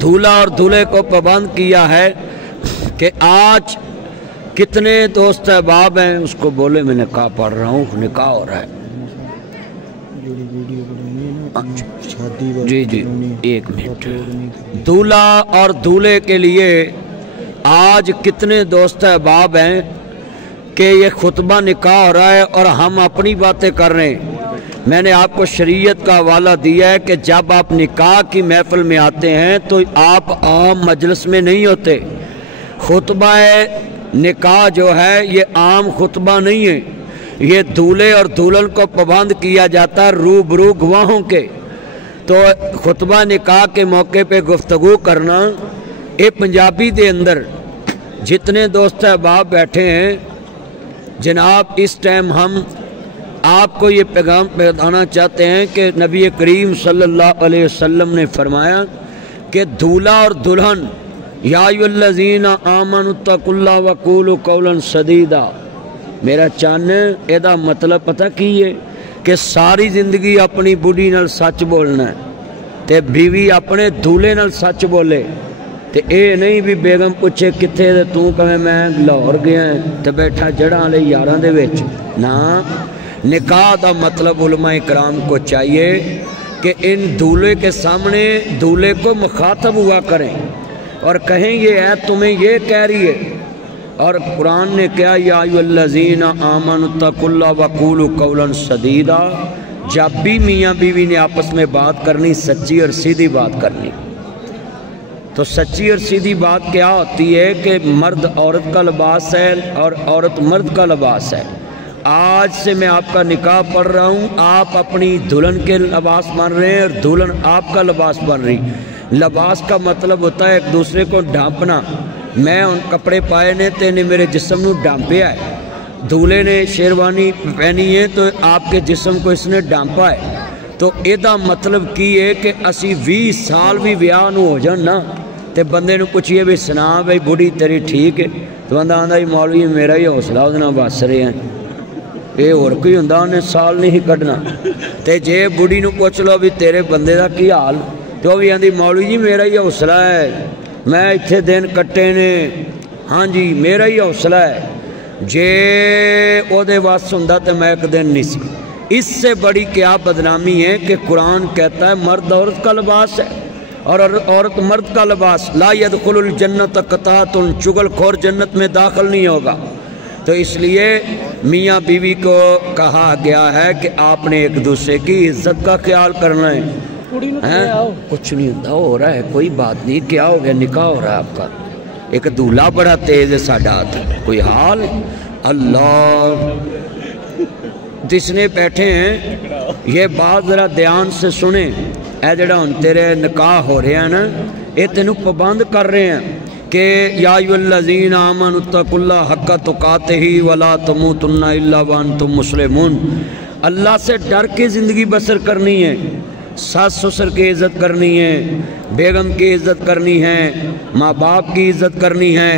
दूल्हा और दूल्हे को पाबंद किया है कि आज कितने दोस्त अहबाब हैं, उसको बोले मैं निकाह पढ़ रहा हूँ, निकाह हो रहा है। जी जी एक मिनट। दूल्हा और दूल्हे के लिए आज कितने दोस्त अहबाब हैं कि ये खुतबा निकाह हो रहा है और हम अपनी बातें कर रहे हैं। मैंने आपको शरीयत का हवाला दिया है कि जब आप निकाह की महफिल में आते हैं तो आप आम मजलिस में नहीं होते। खुतबा निकाह जो है ये आम खुतबा नहीं है, ये दूल्हे और दुल्हन को पाबंद किया जाता है रूबरू गवाहों के। तो खुतबा निकाह के मौके पे गुफ्तगू करना, ये पंजाबी के अंदर जितने दोस्त अहबाब बैठे हैं जनाब, इस टाइम हम आपको ये पैगाम बताना चाहते हैं कि नबी करीम सल्लल्लाहु अलैहि वसल्लम ने फरमाया कि दूल्हा और दुल्हन या अय्युहल्लज़ीना आमनुत्तकुल्लाह वक़ूलू कौलन सदीदा, मेरा चन्न एदा मतलब पता की है कि सारी जिंदगी अपनी बुढ़ी नाल सच बोलना है ते बीवी अपने दूल्हे नाल सच बोले। ते ये नहीं भी बेगम पूछे कित्थे ते तू कहे मैं लाहौर गया ते बैठा जड़ां वाले यारां दे विच ना। निकाह का मतलब उलमाए कराम को चाहिए कि इन दूल्हे के सामने दूल्हे को मुखातब हुआ करें और कहें ये है तुम्हें ये कह रही है। और कुरान ने क्या, या अय्युहल्लज़ीना आमनुत्तकुल्लाह वक़ूलू कौलन सदीदा, जब भी मियाँ बीवी ने आपस में बात करनी सच्ची और सीधी बात करनी। तो सच्ची और सीधी बात क्या होती है कि मर्द औरत का लिबास है और औरत मर्द का लिबास है। आज से मैं आपका निकाह पढ़ रहा हूँ, आप अपनी दुल्हन के लिबास बन रहे हैं और दुल्हन आपका लिबास बन रही। लिबास का मतलब होता है एक दूसरे को ढांपना। मैं उन कपड़े पाए ने तेने मेरे जिस्म को ढांपया है, दूल्हे ने शेरवानी पहनी है तो आपके जिस्म को इसने ढांपा है। तो एदा मतलब की है कि असी 20 साल भी ब्याह नूं हो जान ना ते बंदे नूं पुछिए भी सुना बई बुढ़ी तेरी ठीक है, तो बंदा आंदा जी मौलवी मेरा ही हौसला उहदे नाल वस रहे हैं, ये होर कोई हुंदा उन्हें साल नहीं कढ़ना। ते जे बुढ़ी नूं पुछ लो भी तेरे बंदे दा की हाल, तो भी आंदी मौलवी जी मेरा ही हौसला है, मैं इत्थे दिन कट्टे ने, हाँ जी मेरा ही हौसला है। जे ओदे वस हुंदा तो मैं एक दिन नहीं सी। इससे बड़ी क्या बदनामी है कि कुरान कहता है मर्द औरत का लिबास है और औरत मर्द का लिबास। ला यदखुलुल जन्नत क़ताअतुन, चुगलखोर जन्नत में दाखिल नहीं होगा। तो इसलिए मियाँ बीवी को कहा गया है कि आपने एक दूसरे की इज्जत का ख्याल करना है। कुछ नहीं होता, हो रहा है कोई बात नहीं, क्या हो गया, निकाह हो रहा है आपका। एक दूल्हा बड़ा तेज है साडा, कोई हाल अल्लाह। जिसने बैठे हैं ये बात जरा ध्यान से सुने, ए जड़ा हुण तेरे निकाह हो रहे हैं ना, ये तेनू पाबंद कर रहे हैं कि या अय्युहल्लज़ीना आमनुत्तकुल्लाह हक्का तुकातिही वला तमूतुन्ना इल्ला व अंतुम मुस्लिमून। अल्लाह से डर के ज़िंदगी बसर करनी है, सास ससुर की इज़्ज़त करनी है, बेगम की इज़्ज़त करनी है, माँ बाप की इज़्ज़त करनी है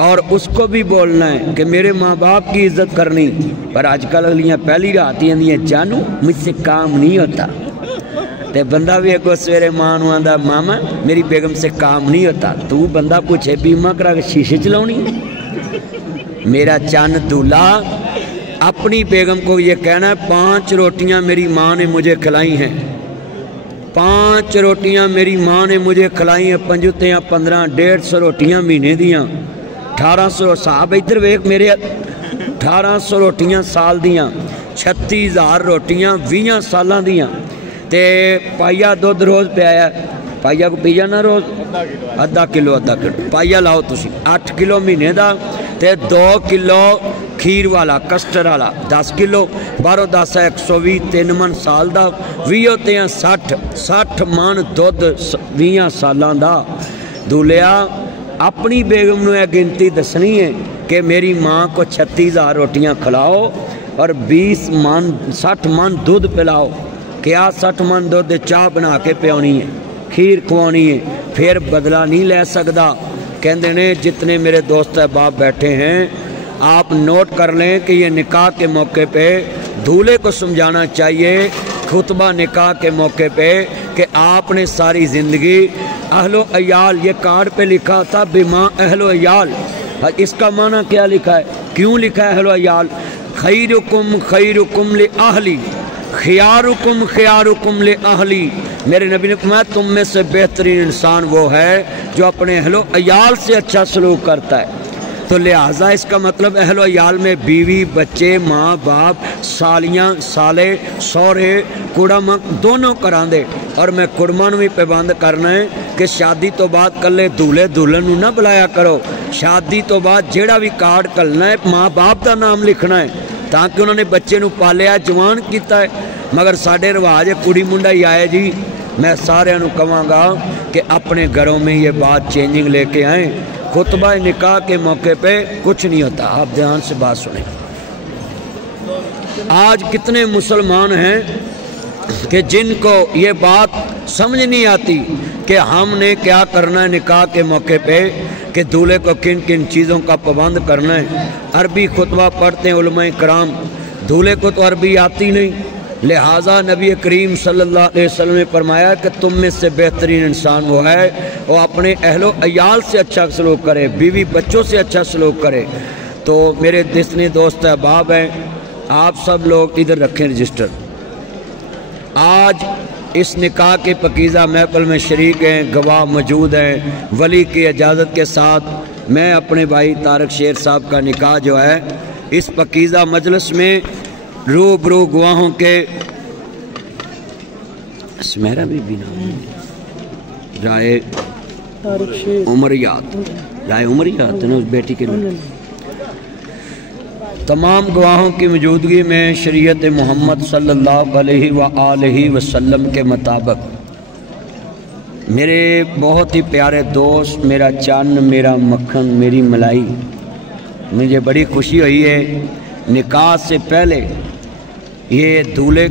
और उसको भी बोलना है कि मेरे माँ बाप की इज़्ज़त करनी। पर आजकल अगलियाँ पहली रात ही आंदियां जानू मुझसे काम नहीं होता, ते बंदा भी अगो सवेरे मां नूं आंदा मामा मेरी बेगम से काम नहीं होता। तू बंदा पूछे बीमा करा के शीशे चलाउणी। मेरा चन्न दूल्हा अपनी बेगम को ये कहना है 5 रोटियां मेरी माँ ने मुझे खिलाई हैं, 5 रोटियां मेरी माँ ने मुझे खिलाई हैं, 5 या 15 150 रोटियां महीने दियाँ, 1800 साहब इधर वेख मेरे 1800 रोटियां साल दियां, 36,000 रोटियां 20 सालां दियां, ते पाइया दुध रोज़ पियाया, पाइया को पी जाना रोज़ अद्धा किलो पाइया लाओ तुसी 8 किलो महीने का, ते 2 किलो खीर वाला कस्टर वाला 10 किलो, 12 10 120 3 मन साल का, 20 होते हैं 60 मन दुध 20 सालों का। दूल्हा अपनी बेगम नूं गिनती दसनी है कि मेरी माँ को 36,000 रोटियां खिलाओ और 60 मन दूध पिलाओ। क्या 60 मन दूध चाह बना के पियानी है, खीर खवानी है, फिर बदला नहीं ले सकता। कहते ने जितने मेरे दोस्त अहबाब बैठे हैं आप नोट कर लें कि ये निकाह के मौके पे दूल्हे को समझाना चाहिए खुतबा निकाह के मौके पे कि आपने सारी ज़िंदगी अहलो अयाल, ये कार्ड पे लिखा था बिमा अहलो अयाल, इसका माना क्या लिखा है, क्यों लिखा है अहलो अयाल? खैरुकुम ले अहली, खियारुकुम ले अहली। मेरे नबी ने फरमाया तुम में से बेहतरीन इंसान वो है जो अपने अहलो अयाल से अच्छा सलूक करता है। तो लिहाजा इसका मतलब अहलो अयाल में बीवी, बच्चे, माँ बाप, सालियाँ, साले, सौरे, कुड़म दोनों करांदे। और मैं कुड़मां भी पाबंद करना है कि शादी तो बाद कल्ले दूल्हे दुल्हन ना बुलाया करो। शादी तो बाद जेड़ा भी कार्ड कलना है माँ बाप का नाम लिखना है, ताकि उन्होंने बच्चे नूं पालिया, जवान किया है। मगर साढ़े रिवाज है कुड़ी मुंडा ही आए जी। मैं सारे नूं कहांगा कि अपने घरों में ये बात चेंजिंग लेके आए। खुतबा निकाह के मौके पे कुछ नहीं होता। आप ध्यान से बात सुने। आज कितने मुसलमान हैं कि जिनको ये बात समझ नहीं आती कि हमने क्या करना है निकाह के मौके पे, कि दूल्हे को किन किन चीज़ों का पाबंद करना है। अरबी खुतबा पढ़ते हैं उलमाए कराम, दूल्हे को तो अरबी आती नहीं, लिहाजा नबी करीम सल्लल्लाहु अलैहि वसल्लम ने फरमाया कि तुम में से बेहतरीन इंसान वो है वो अपने अहलो अयाल से अच्छा सलूक करे, बीवी बच्चों से अच्छा सलूक करे। तो मेरे जितने दोस्त अहबाब हैं, आप सब लोग इधर रखें रजिस्टर। आज इस निकाह के पकीज़ा महफिल में शरीक हैं, गवाह मौजूद हैं। वली की इजाज़त के साथ मैं अपने भाई तारक शेर साहब का निकाह जो है इस पकीज़ा मजलिस में रूबरू गवाहों के मेरा भी नाम राय उमरियात उस बेटी के तमाम गवाहों की मौजूदगी में शरीयत मोहम्मद सल्लल्लाहु अलैहि वसल्लम के मुताबिक मेरे बहुत ही प्यारे दोस्त, मेरा चन्न, मेरा मक्खन, मेरी मलाई, मुझे बड़ी खुशी हुई है। निकाह से पहले ये दूल्हे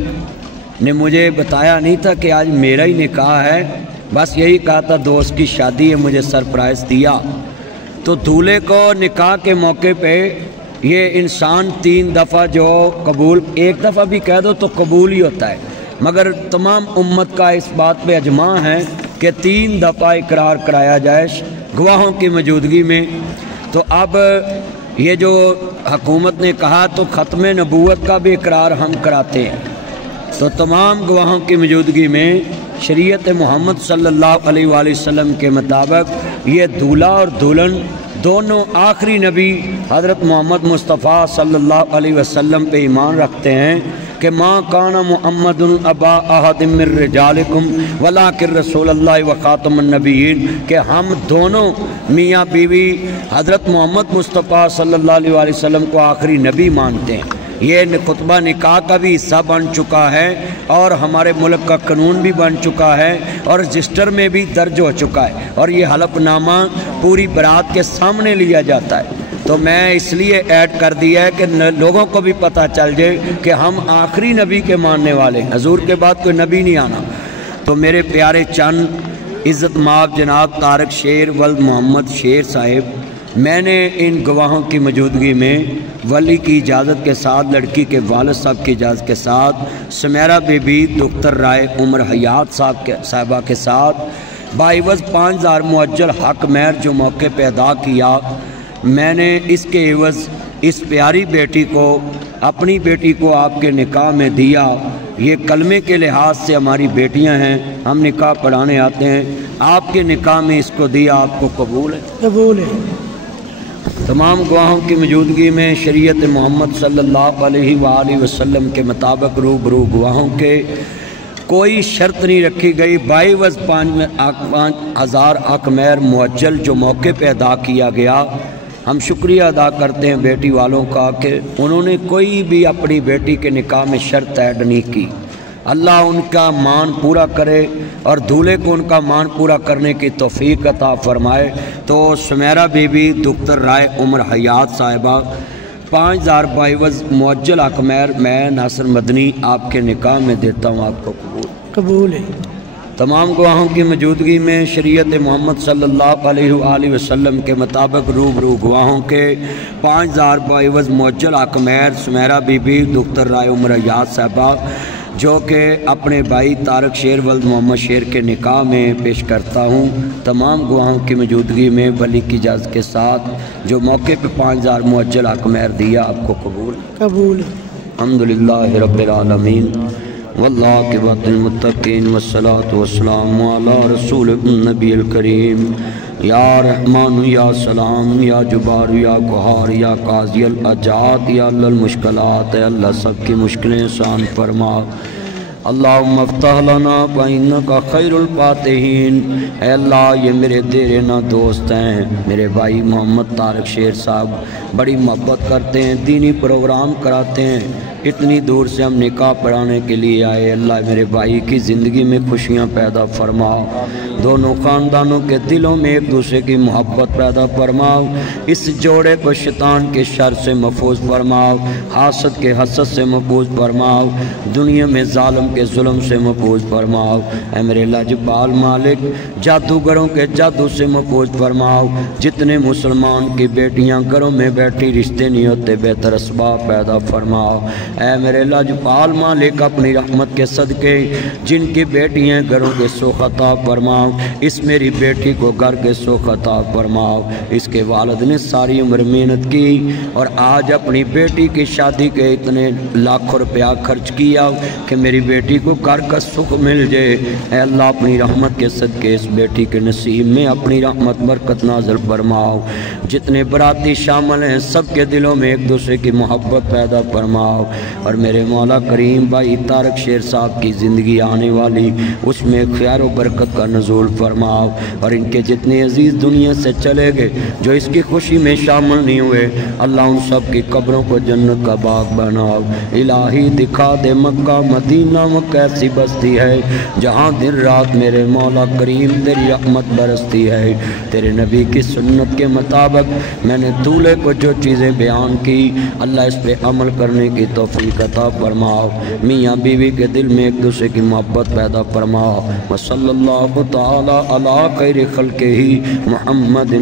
ने मुझे बताया नहीं था कि आज मेरा ही निकाह है, बस यही कहा था दोस्त की शादी है, मुझे सरप्राइज़ दिया। तो दूल्हे को निकाह के मौके पे ये इंसान 3 दफ़ा जो कबूल, एक दफ़ा भी कह दो तो कबूल ही होता है, मगर तमाम उम्मत का इस बात पे अजमा है कि 3 दफ़ा इकरार कराया जाए गवाहों की मौजूदगी में। तो अब ये जो हुकूमत ने कहा तो ख़त्म नबूवत का भी इकरार हम कराते हैं। तो तमाम गवाहों की मौजूदगी में शरीयत मोहम्मद सल्लल्लाहु अलैहि वसल्लम के मुताबिक ये दूल्हा और दुल्हन दोनों आखिरी नबी हज़रत मोहम्मद मुस्तफ़ा सल्लल्लाहु अलैहि वसल्लम पे ईमान रखते हैं कि माँ काना मुहम्मदुन अबा अहदिम मिर रिजालिकुम वलाकिन रसूलुल्लाह व खातमुन नबिय्यीन, कि हम दोनों मियाँ बीवी हज़रत मोहम्मद मुस्तफ़ा सल्लल्लाहु अलैहि वसल्लम को आखिरी नबी मानते हैं। ये खुतबा निकाह का भी हिस्सा बन चुका है और हमारे मुल्क का कानून भी बन चुका है और रजिस्टर में भी दर्ज हो चुका है और ये हलफनामा पूरी बारात के सामने लिया जाता है। तो मैं इसलिए ऐड कर दिया है कि लोगों को भी पता चल जाए कि हम आखिरी नबी के मानने वाले हैं, हजूर के बाद कोई नबी नहीं आना। तो मेरे प्यारे चंद इज़्ज़त माब जनाब तारक शेर वल्द मोहम्मद शेर साहिब, मैंने इन गवाहों की मौजूदगी में वली की इजाज़त के साथ, लड़की के वालिद साहब की इजाज़त के साथ, सुमेरा बीबी डॉक्टर राय उमर हयात साहबा के साथ बाइवज़ 5000 मुअज्जल हक महर जो मौके पे अदा किया, मैंने इसके एवज़ इस प्यारी बेटी को, अपनी बेटी को आपके निकाह में दिया। ये कलमे के लिहाज से हमारी बेटियां हैं, हम निकाह पढ़ाने आते हैं, आपके निकाह में इसको दिया, आपको कबूल है? कबूल है। तमाम गवाहों की मौजूदगी में शरीयत मोहम्मद सल्लल्लाहु अलैहि वसल्लम के मुताबिक रूबरू गवाहों के कोई शर्त नहीं रखी गई। 22 5000 अकमैर मुअज्जल जो मौके पे अदा किया गया, हम शुक्रिया अदा करते हैं बेटी वालों का कि उन्होंने कोई भी अपनी बेटी के निकाह में शर्त ऐड नहीं की। अल्लाह उनका मान पूरा करे और दूल्हे को उनका मान पूरा करने की तौफीक अता फरमाए। तो सुमेरा बीबी डॉक्टर राय उमर हयात साहिबा 5000 बाइवज़ मुअज्जल अकमैर मैं नासिर मदनी आपके निकाह में देता हूँ, आपको कबूल है। तमाम गवाहों की मौजूदगी में शरीयत मोहम्मद सल्लल्लाहु अलैहि वसल्लम के मुताबिक रूबरू गवाहों के 5000 बाइवज़ मुअज्जल अकमैर सुमेरा बीबी डॉक्टर राय उमर हयात साहिबा جو کہ اپنے بھائی طارق شیر ولد محمد شیر کے نکاح میں پیش کرتا ہوں تمام گواہوں کی موجودگی میں ولی کی اجازت کے ساتھ، جو موقع پہ 5000 معجل حق مہر دیا، آپ کو قبول الحمدللہ رب العالمین والعاقبۃ للمتقین والصلاۃ والسلام علی رسول النبی الکریم۔ یا رحمان یا سلام یا جبار یا قہار یا قاضی الحاجات یا اللہ المشکلات، اے اللہ سب کی مشکلیں آسان فرما۔ اللہم افتح لنا فإنک خیر الفاتحین۔ اے اللہ یہ میرے دیرینہ دوست ہیں، میرے بھائی محمد طارق شیر صاحب بڑی محبت کرتے ہیں، دینی پروگرام کراتے ہیں، اتنی دور سے ہم نکاح پڑھانے کے لیے آئے۔ اللہ میرے بھائی کی زندگی میں خوشیاں پیدا فرماؤ، دونوں خاندانوں کے دلوں میں ایک دوسرے کی محبت پیدا فرماؤ، اس جوڑے کو شیطان کے شر سے محفوظ فرماؤ، حاسد کے حسد سے محفوظ فرماؤ، دنیا میں ظالم کے ظلم سے محفوظ فرماؤ۔ اے میرے لاجپال مالک جادوگروں کے جادو سے محفوظ فرماؤ، جتنے مسلمان کی بیٹیاں گھروں میں بیٹھی رشتے نہیں ہوتے بہتر اسباب پیدا فرماؤ۔ اے میرے لاجپال مالک اپنی رحمت کے صدقے جن کی بیٹیاں گھروں کے سوکھ عطا فرماؤ، اس میری بیٹی کو گھر کے سوکھ عطا فرماؤ۔ اس کے والد نے ساری عمر محنت کی اور آج اپنی بیٹی کی شادی کے اتنے لاکھوں روپیہ خرچ کیا کہ میری بیٹی کو گھر کا سکھ مل جائے۔ اے اللہ اپنی رحمت کے صدقے اس بیٹی کے نصیب میں اپنی رحمت برکت نازل فرماؤ، جتنے براتی شامل ہیں سب کے دلوں میں ایک دوسرے کی محبت پیدا فرماؤ، اور میرے مولا کریم بھائی طارق شیر صاحب کی زندگی آنے والی اس میں خیر و برکت کا نزول فرماؤ، اور ان کے جتنے عزیز دنیا سے چلے گئے جو اس کی خوشی میں شامل نہیں ہوئے، اللہ ان سب کی قبروں کو جنت کا باغ بناؤ۔ الہی دکھا دے مکہ مدینہ وہ کیسی بستی ہے جہاں دن رات میرے مولا کریم تیری رحمت برستی ہے۔ تیرے نبی کی سنت کے مطابق میں نے دولہے کو جو چیزیں بیان کی اللہ اس پہ عمل کرنے کی توفیق عطا فرماؤ، میاں بیوی کے دل میں ایک دوسرے کی محبت پیدا فرماؤ۔ وصلی اللہ تعالی علی خیر خلقہ محمد